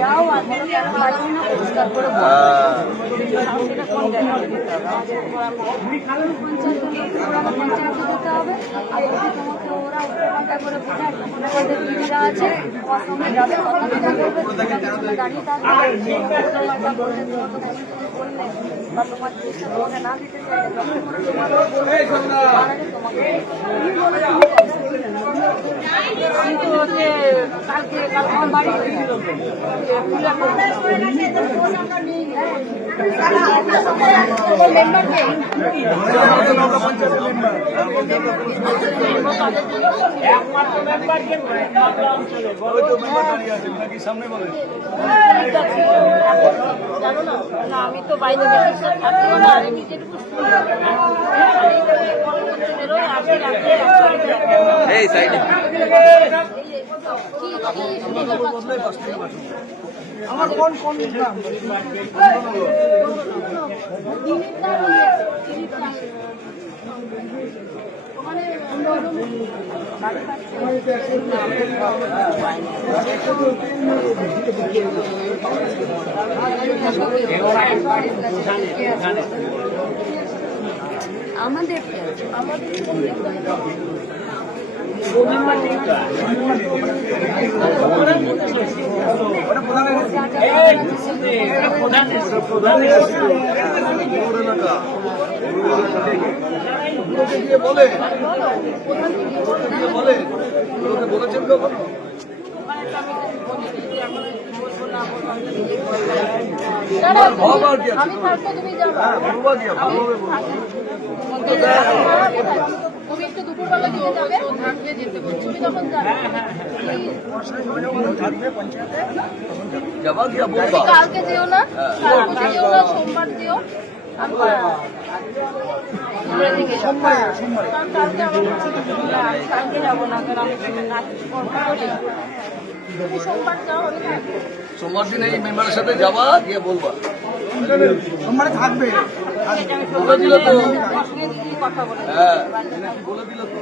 যাও আর পরিষ্কার করে দিতে হবে। আর যদি তোমাকে ওরা উল্টোপাল্টা করে বোঝায় তখন আমাদের দিদিরা আছে তোমার সঙ্গে যাবে কথা করবে দাঁড়িয়ে থাকবে বললে বললে বা তোমার জিনিসটা তোমাকে না দিতে চাইলে যখন করে তোমাকে আমি তো হচ্ছে কালকে আমার বাড়ি জানো না আমি তো বাইরে থাকবো না আমি যেটুকু আমার কোন কোন গ্রাম আমাদের বলেছেন কখন আমি থাকবো তুমি যাবো তুমি একটু দুপুরবেলা দিকে যাবে থাকবে যেতে বলছি তুমি তখন যাবে কালকে যেও না কালকে যেও না সোমবার যেও কালকে যাবো না কারণ আমি সোমবার যাও আমি সোমবার দিন এই মেম্বারের সাথে যাবা গিয়ে বলবা সোমবারে থাকবে বলে দিল তো হ্যাঁ বলে দিল তো